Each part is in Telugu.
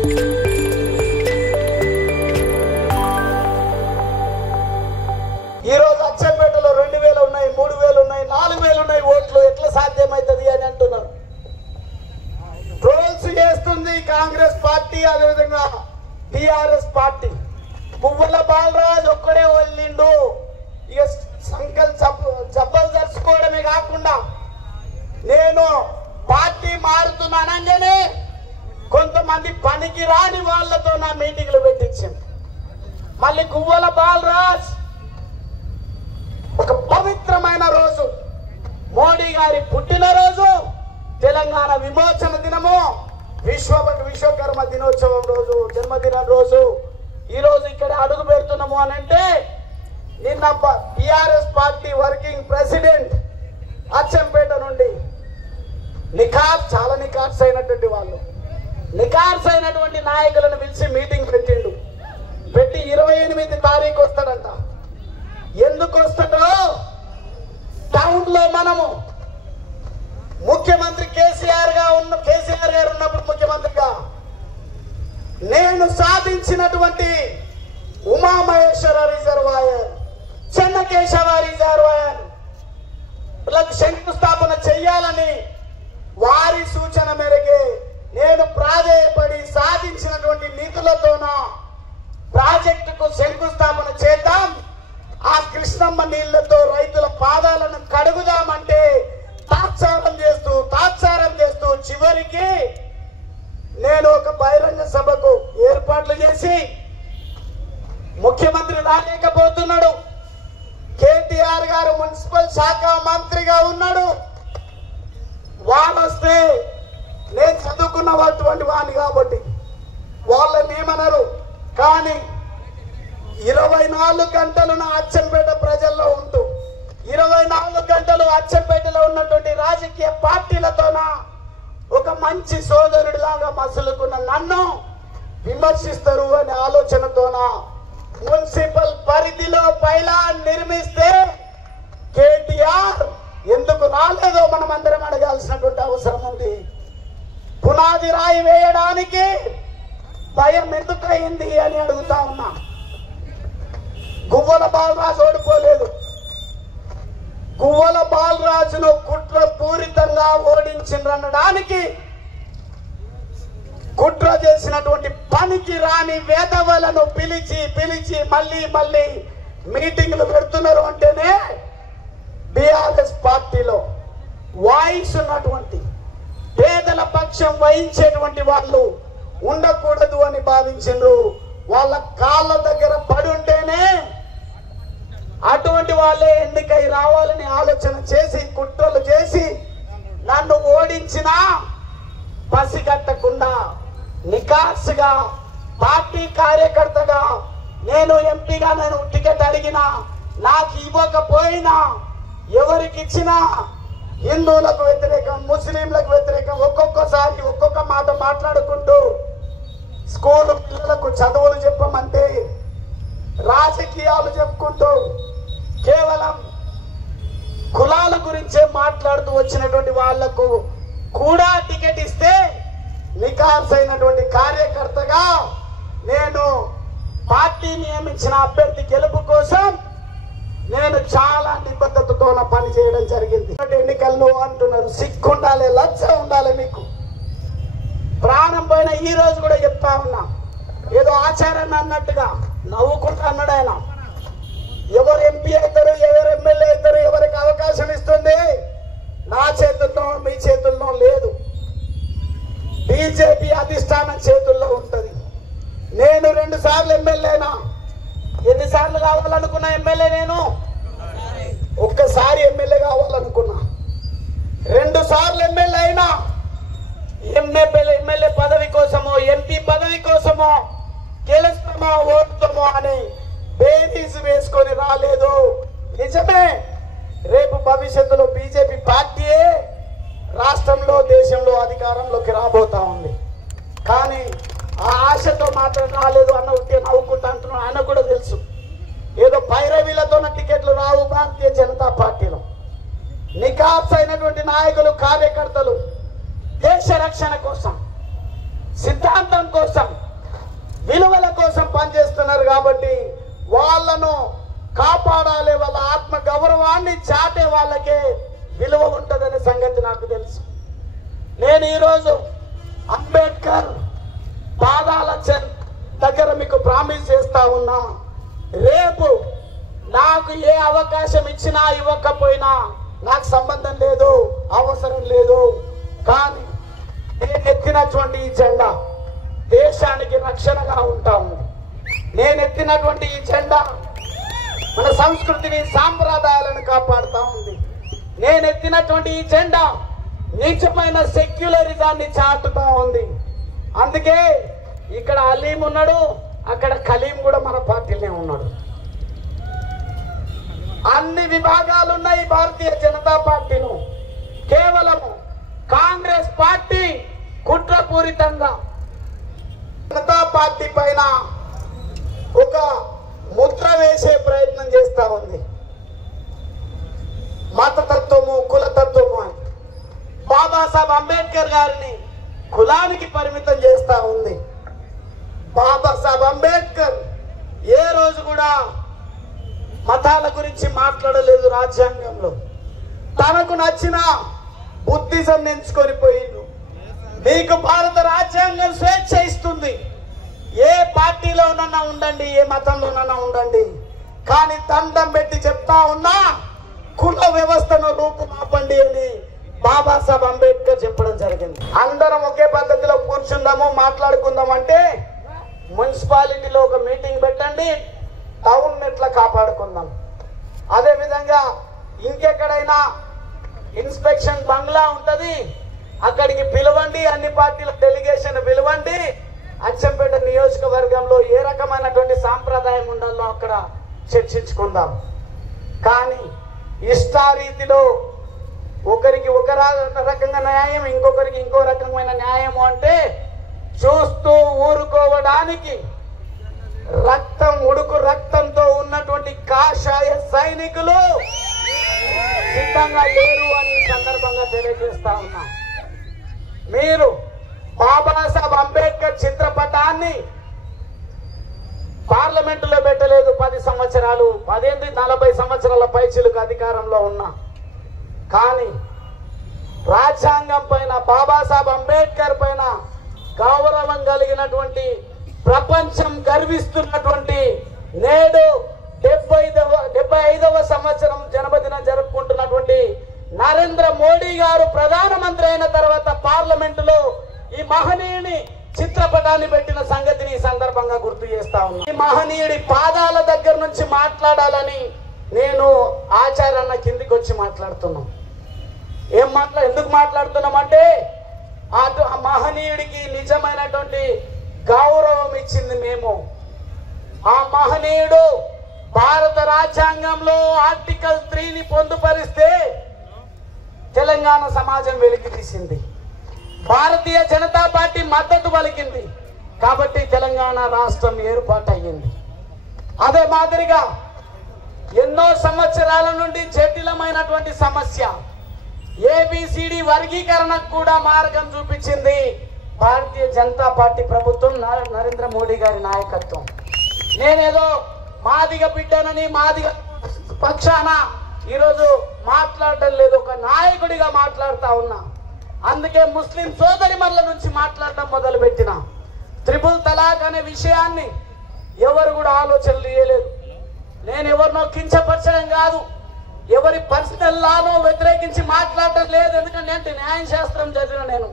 ఈ రోజు అచ్చంపేటలో 2000 ఉన్నాయి, 3000 ఉన్నాయి, 4000 ఉన్నాయి ఓట్లు. ఎట్లా సాధ్యమవుతుంది అని అంటున్నారు. ట్రోల్స్ చేస్తుంది కాంగ్రెస్ పార్టీ, అదేవిధంగా టిఆర్ఎస్ పార్టీ. పువ్వుల బాలరాజ్ ఒక్కడే వెళ్ళిండు. ఇక సంకల్ జబ్బలు జరుచుకోవడమే కాకుండా నేను పార్టీ మారుతున్నానగానే కొంతమంది పనికి రాని వాళ్ళతో నా మీటింగ్లు పెట్టించింది. మళ్ళీ పువ్వుల బాలరాజ్ ఒక పవిత్రమైన రోజు, మోడీ గారి పుట్టినరోజు, తెలంగాణ విమోచన దినము, విశ్వకర్మ దినోత్సవం రోజు, జన్మదినం రోజు, ఈ రోజు ఇక్కడ అడుగు పెడుతున్నాము అని అంటే నిన్న TRS party working president Achampet నుండి చాలా నిఖార్స్ అయినటువంటి వాళ్ళు, నిఖార్స్ అయినటువంటి నాయకులను పిలిచి మీటింగ్ పెట్టిండు. పెట్టి 28 తారీఖు వస్తాడంట. ఎందుకు వస్తాడో టౌన్ లో మనము ముఖ్యమంత్రి కేసీఆర్ గారు ఉన్నప్పుడు ముఖ్యమంత్రిగా నేను సాధించినటువంటి ఉమామహేశ్వర రిజర్వాయర్, చెన్నకేశవ రిజర్వాయర్ శంకుస్థాపన చెయ్యాలని వారి సూచన మేరకే నేను ప్రాధేయపడి సాధించినటువంటి నిధులతోన ప్రాజెక్టుకు శంకుస్థాపన చేద్దాం, ఆ కృష్ణమ్మ నీళ్లతో రైతుల పాదాలను కడుగుదామంటే తాత్సారం చేస్తూ చివరికి నేను ఒక బహిరంగ సభకు ఏర్పాట్లు చేసి ముఖ్యమంత్రి రాలేకపోతున్నాడు. కేటీఆర్ గారు మున్సిపల్ శాఖ మంత్రిగా ఉన్నాడు. వస్తే నేను చదువుకున్నటువంటి వాడిని కాబట్టి వాళ్ళని ఏమన్నారు. కానీ 24 గంటలు నా అచ్చంపేట ప్రజల్లో ఉంటూ 24 గంటలు అచ్చంపేటలో ఉన్నటువంటి రాజకీయ పార్టీలతోన ఒక మంచి సోదరుడిలాగా మసులుకున్న నన్ను విమర్శిస్తారు అనే ఆలోచనతోన మున్సిపల్ పరిధిలో పైలాన్ నిర్మిస్తే కేటీఆర్ ఎందుకు రాలేదో మనం అందరం అడగాల్సినటువంటి అవసరం ఉంది. పునాది రాయి వేయడానికి భయం ఎందుకు అయింది అని అడుగుతా ఉన్నా. గువ్వల బాలరాజు ఓడిపోలేదు. గువ్వల బాలరాజును కుట్ర పూరితంగా ఓడించిందనడానికి కుట్ర చేసినటువంటి పనికి రాని వేదవలను పిలిచి మళ్ళీ మీటింగ్లు పెడుతున్నారు అంటేనే టిఆర్ఎస్ పార్టీలో వాయిస్ ఉన్నటువంటి పేదల పక్షం వహించేటువంటి వాళ్ళు ఉండకూడదు అని భావించిండ్రు. వాళ్ళ కాళ్ళ దగ్గర పడి ఉంటేనే అటువంటి వాళ్ళే ఎన్నికై రావాలని ఆలోచన చేసి కుట్రలు చేసి నన్ను ఓడించినా పసిగట్టకుండా నికార్సుగా పార్టీ కార్యకర్తగా నేను ఎంపీగా నేను టికెట్ అడిగినా నాకు ఇవ్వకపోయినా ఎవరికి ఇచ్చినా హిందువులకు వ్యతిరేకం, ముస్లింలకు వ్యతిరేకం, ఒక్కొక్కసారి ఒక్కొక్క మాట మాట్లాడుకుంటూ స్కూల్ పిల్లలకు చదువులు చెప్పమంటే రాజకీయాలు చెప్పుకుంటూ కేవలం కులాల గురించే మాట్లాడుతూ వచ్చినటువంటి వాళ్లకు కూడా టికెట్ ఇస్తే నికార్స్ అయినటువంటి కార్యకర్తగా నేను పార్టీ నియమించిన అభ్యర్థి గెలుపు కోసం నేను చాలా నిబద్ధతతో పని చేయడం జరిగింది. ఎన్నికల్లో అంటున్నారు, సిగ్గుండాలి, లజ్జ ఉండాలి మీకు. ప్రాణం పోయిన ఈ రోజు కూడా చెప్తా ఉన్నా, ఏదో ఆచారాన్ని అన్నట్టుగా నవ్వుకుంటా అన్నాడు ఆయన. ఎవరు ఎంపీ అవుతారు, ఎవరు ఎమ్మెల్యే అవుతారు, ఎవరికి అవకాశం ఇస్తుంది నా చేతుల్లో మీ చేతుల్లో లేదు. బీజేపీ అధిష్టానం చేతుల్లో ఉంటది. నేను 2 సార్లు ఎమ్మెల్యేనా, ఎన్నిసార్లు కావాలనుకున్నా ఎమ్మెల్యే? నేను ఒక్కసారి ఎమ్మెల్యే కావాలనుకున్నా. 2 సార్లు ఎమ్మెల్యే అయినా ఎమ్మెల్యే పదవి కోసమో ఎంపీ పదవి కోసమో గెలుస్తామో ఓటుతామో అని బేరీస్ వేసుకొని రాలేదు. నిజమే, రేపు భవిష్యత్తులో బీజేపీ పార్టీయే రాష్ట్రంలో దేశంలో అధికారంలోకి రాబోతా ఉంది. కానీ ఆ ఆశతో మాత్రం రాలేదు అన్న ఉంటే నవ్వుకుంటా అంటున్నాడు. ఆయన కూడా తెలుసు ఏదో పైరవీలతోన టికెట్లు రావు భారతీయ జనతా పార్టీలో. నికార్స్ అయినటువంటి నాయకులు, కార్యకర్తలు దేశ రక్షణ కోసం, సిద్ధాంతం కోసం కాబట్టి వాళ్ళను కాపాడాలి, వాళ్ళ ఆత్మ గౌరవాన్ని చాటే వాళ్ళకే విలువ ఉంటుందనే సంగతి నాకు తెలుసు. నేను ఈరోజు అంబేద్కర్ పాదాల దగ్గర మీకు ప్రామిస్ చేస్తా ఉన్నా, రేపు నాకు ఏ అవకాశం ఇచ్చినా ఇవ్వకపోయినా నాకు సంబంధం లేదు, అవసరం లేదు. కానీ నేను ఎత్తినటువంటి ఈ జెండా దేశానికి రక్షణగా ఉంటా ఉంది. నేను ఎత్తినటువంటి ఈ జెండా మన సంస్కృతిని సాంప్రదాయాలను కాపాడుతూ ఉంది. నేను ఎత్తినటువంటి ఈ జెండా నిజమైన సెక్యులరిజాన్ని చాటుతూ ఉంది. అందుకే ఇక్కడ అలీం ఉన్నాడు, అక్కడ కలీం కూడా మన పార్టీలోనే ఉన్నాడు. అన్ని విభాగాలు ఉన్నాయి భారతీయ జనతా పార్టీలో. కేవలం కాంగ్రెస్ పార్టీ కుట్రపూరితంగా జనతా పార్టీ పైన ఒక ముద్ర వేసే ప్రయత్నం చేస్తా ఉంది. మతతత్వము, కులతత్వము అని బాబాసాహెబ్ అంబేద్కర్ గారిని కులానికి పరిమితం చేస్తా ఉంది. బాబాసాహెబ్ అంబేద్కర్ ఏ రోజు కూడా మతాల గురించి మాట్లాడలేదు. రాజ్యాంగంలో తనకు నచ్చిన బుద్ధిజం ఎంచుకొని పోయిండు. మీకు భారత రాజ్యాంగం స్వేచ్ఛ ఇస్తుంది, ఏ పార్టీలోనన్నా ఉండండి, ఏ మతంలోనన్నా ఉండండి. కానీ దండం పెట్టి చెప్తా ఉన్నా కుల వ్యవస్థను రూపుమాపండి అని బాబాసాహెబ్ అంబేద్కర్ చెప్పడం జరిగింది. అందరం ఒకే పద్ధతిలో కూర్చుందాము, మాట్లాడుకుందాం అంటే మున్సిపాలిటీలో ఒక మీటింగ్ పెట్టండి, టౌన్ ఎట్లా కాపాడుకుందాం. అదేవిధంగా ఇంకెక్కడైనా ఇన్స్పెక్షన్ బంగ్లా ఉంటుంది, అక్కడికి పిలవండి, అన్ని పార్టీల డెలిగేషన్ పిలవండి. అచ్చంపేట నియోజకవర్గంలో ఏ రకమైనటువంటి సాంప్రదాయం ఉండాలో అక్కడ చర్చించుకుందాం. కానీ ఇష్టారీతిలో ఒకరికి ఒక రకంగా న్యాయం, ఇంకొకరికి ఇంకో రకమైన న్యాయము అంటే చూస్తూ ఊరుకోవడానికి ఉడుకు రక్తంతో ఉన్నటువంటి కాషాయ సైనికులు సిద్ధంగా లేరు అని సందర్భంగా తెలియజేస్తా ఉన్నా. మీరు బాబాసాహెబ్ అంబేద్కర్ చిత్రపటాన్ని పార్లమెంటులో పెట్టలేదు 10 సంవత్సరాలు, 40 సంవత్సరాల పైచిలకు అధికారంలో ఉన్నా. కానీ రాజ్యాంగం పైన, బాబాసాహెబ్ అంబేద్కర్ పైన గౌరవం కలిగినటువంటి, ప్రపంచం గర్విస్తున్నటువంటి, నేడు 75వ సంవత్సరం జన్మదినం జరుపుకుంటున్నటువంటి నరేంద్ర మోడీ గారు ప్రధానమంత్రి అయిన తర్వాత పార్లమెంటులో ఈ మహనీయుని చిత్రపటాన్ని పెట్టిన సంగతిని ఈ సందర్భంగా గుర్తు చేస్తా ఉన్నా. ఈ మహనీయుడి పాదాల దగ్గర నుంచి మాట్లాడాలని నేను ఆచార్యన్న కిందికి వచ్చి మాట్లాడుతున్నాం. ఎందుకు మాట్లాడుతున్నామంటే ఆ మహనీయుడికి నిజమైనటువంటి గౌరవం ఇచ్చింది మేము. ఆ మహనీయుడు భారత రాజ్యాంగంలో ఆర్టికల్ 3ని పొందుపరిస్తే తెలంగాణ సమాజం వెలికి తీసింది. భారతీయ జనతా పార్టీ మద్దతు పలికింది కాబట్టి తెలంగాణ రాష్ట్రం ఏర్పాటయ్యింది. అదే మాదిరిగా ఎన్నో సంవత్సరాల నుండి జటిలమైనటువంటి సమస్య ABCD వర్గీకరణకు కూడా మార్గం చూపించింది భారతీయ జనతా పార్టీ ప్రభుత్వం, నరేంద్ర మోడీ గారి నాయకత్వం. నేనేదో మాదిగ బిడ్డనని, మాదిగ పక్షాన ఈరోజు మాట్లాడటం లేదు, ఒక నాయకుడిగా మాట్లాడుతా ఉన్నా. అందుకే ముస్లిం సోదరిమణుల నుంచి మాట్లాడటం మొదలుపెట్టిన. త్రిపుల్ తలాక్ అనే విషయాన్ని ఎవరు కూడా ఆలోచనలు చేయలేదు. నేను ఎవరినో కించపరచడం కాదు, ఎవరి పర్సనల్ లాలో వ్యతిరేకించి మాట్లాడటం లేదు. ఎందుకంటే అంటే న్యాయశాస్త్రం చదివిన నేను.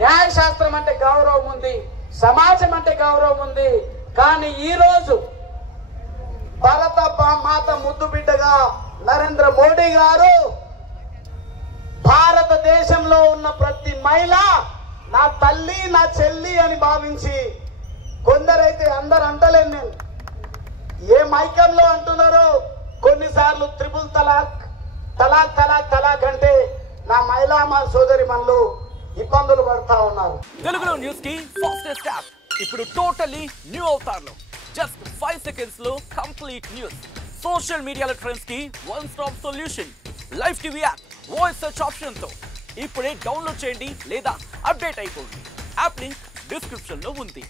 న్యాయశాస్త్రం అంటే గౌరవం ఉంది, సమాజం అంటే గౌరవం ఉంది. కానీ ఈరోజు భారత మాత ముద్దు బిడ్డగా నరేంద్ర మోడీ గారు భారతదేశంలో ఉన్న ప్రతి మహిళ నా తల్లి, నా చెల్లి అని భావించి, కొందరైతే అందరు అంటలేను నేను, ఏ మైకంలో అంటున్నారో కొన్నిసార్లు త్రిపుల్ తలాక్, తలాక్ తలాక్ తలాక్ అంటే నా మహిళా మా సోదరి మనలు ఇబ్బందులు పడతా ఉన్నారు. తెలుగులో న్యూస్ కి ఫాస్టెస్ట్ యాప్ ఇప్పుడు టోటల్లీ న్యూ అవతార్లో జస్ట్ 5 సెకండ్స్ లో కంప్లీట్ న్యూస్. సోషల్ మీడియాలో ట్రెండ్స్ కి one stop solution. Live TV app voice search option తో ఇప్పుడే డౌన్లోడ్ చేయండి లేదా అప్డేట్ అయిపోండి. యాప్ లింక్ డిస్క్రిప్షన్ లో ఉంది.